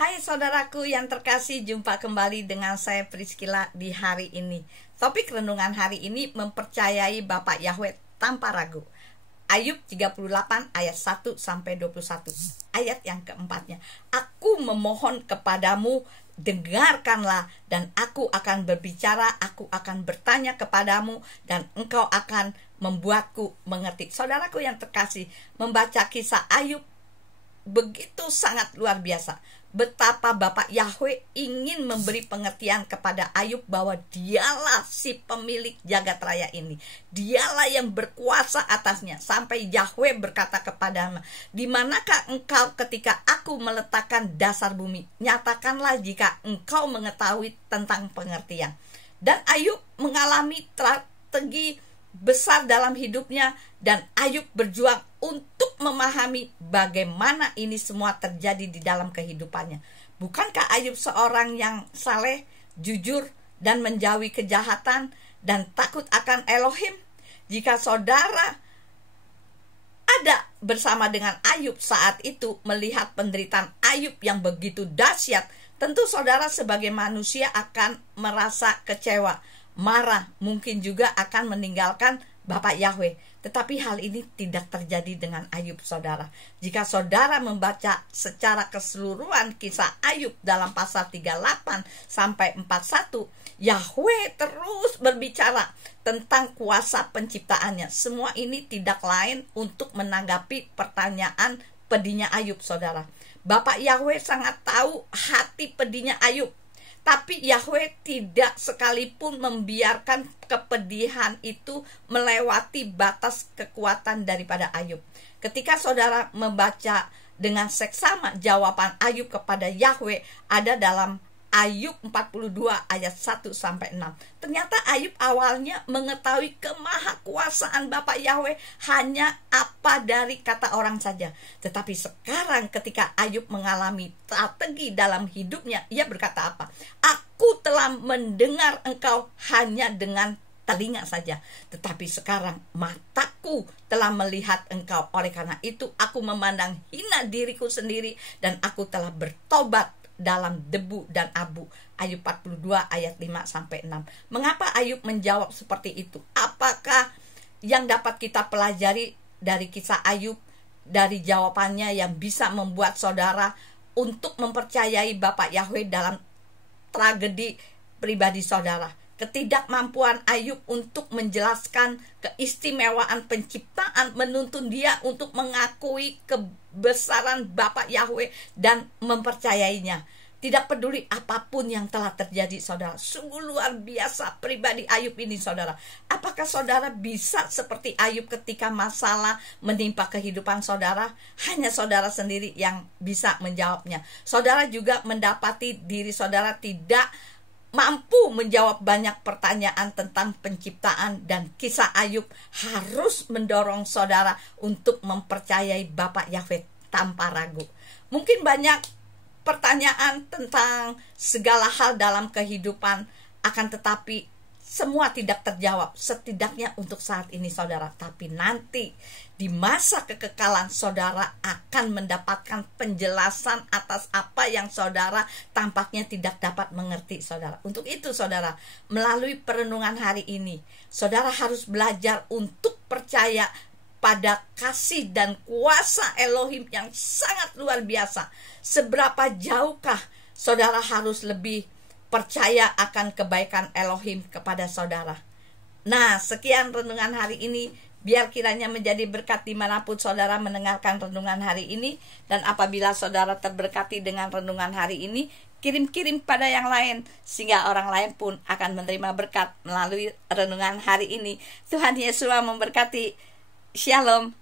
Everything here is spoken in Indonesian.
Hai saudaraku yang terkasih, jumpa kembali dengan saya Priscilla di hari ini. Topik renungan hari ini mempercayai Bapak Yahweh tanpa ragu. Ayub 38 ayat 1-21. Ayat yang keempatnya. Aku memohon kepadamu, dengarkanlah, dan aku akan berbicara, aku akan bertanya kepadamu, dan engkau akan membuatku mengerti. Saudaraku yang terkasih, membaca kisah Ayub begitu sangat luar biasa. Betapa Bapak Yahweh ingin memberi pengertian kepada Ayub bahwa dialah si pemilik jagat raya ini. Dialah yang berkuasa atasnya. Sampai Yahweh berkata kepadanya, di manakah engkau ketika aku meletakkan dasar bumi? Nyatakanlah jika engkau mengetahui tentang pengertian. Dan Ayub mengalami strategi besar dalam hidupnya, dan Ayub berjuang untuk memahami bagaimana ini semua terjadi di dalam kehidupannya. Bukankah Ayub seorang yang saleh, jujur, dan menjauhi kejahatan dan takut akan Elohim? Jika saudara ada bersama dengan Ayub saat itu, melihat penderitaan Ayub yang begitu dahsyat, tentu saudara sebagai manusia akan merasa kecewa, marah, mungkin juga akan meninggalkan Bapak Yahweh. Tetapi hal ini tidak terjadi dengan Ayub, saudara. Jika saudara membaca secara keseluruhan kisah Ayub dalam pasal 38 sampai 41, Yahweh terus berbicara tentang kuasa penciptaannya. Semua ini tidak lain untuk menanggapi pertanyaan pedihnya Ayub, saudara. Bapak Yahweh sangat tahu hati pedihnya Ayub. Tapi Yahweh tidak sekalipun membiarkan kepedihan itu melewati batas kekuatan daripada Ayub. Ketika saudara membaca dengan seksama jawaban Ayub kepada Yahweh ada dalam Ayub 42 ayat 1-6. Ternyata Ayub awalnya mengetahui kemahakuasaan Bapak Yahweh hanya apa dari kata orang saja. Tetapi sekarang ketika Ayub mengalami strategi dalam hidupnya, ia berkata apa? Aku telah mendengar engkau hanya dengan telinga saja, tetapi sekarang mataku telah melihat engkau. Oleh karena itu aku memandang hina diriku sendiri, dan aku telah bertobat dalam debu dan abu. Ayub 42 ayat 5-6. Mengapa Ayub menjawab seperti itu? Apakah yang dapat kita pelajari dari kisah Ayub, dari jawabannya yang bisa membuat saudara untuk mempercayai Bapak Yahweh dalam tragedi pribadi saudara? Ketidakmampuan Ayub untuk menjelaskan keistimewaan penciptaan menuntun dia untuk mengakui kebesaran Bapak Yahweh dan mempercayainya. Tidak peduli apapun yang telah terjadi, saudara. Sungguh luar biasa pribadi Ayub ini, saudara. Apakah saudara bisa seperti Ayub ketika masalah menimpa kehidupan saudara? Hanya saudara sendiri yang bisa menjawabnya. Saudara juga mendapati diri saudara tidak mampu menjawab banyak pertanyaan tentang penciptaan, dan kisah Ayub harus mendorong saudara untuk mempercayai Bapak Yahweh tanpa ragu. Mungkin banyak pertanyaan tentang segala hal dalam kehidupan, akan tetapi semua tidak terjawab, setidaknya untuk saat ini, saudara. Tapi nanti di masa kekekalan saudara akan mendapatkan penjelasan atas apa yang saudara tampaknya tidak dapat mengerti, saudara. Untuk itu, saudara, melalui perenungan hari ini, saudara harus belajar untuk percaya pada kasih dan kuasa Elohim yang sangat luar biasa. Seberapa jauhkah saudara harus lebih percaya akan kebaikan Elohim kepada saudara? Nah, sekian renungan hari ini. Biar kiranya menjadi berkat dimanapun saudara mendengarkan renungan hari ini. Dan apabila saudara terberkati dengan renungan hari ini, kirim-kirim pada yang lain, sehingga orang lain pun akan menerima berkat melalui renungan hari ini. Tuhan Yesus memberkati. Shalom.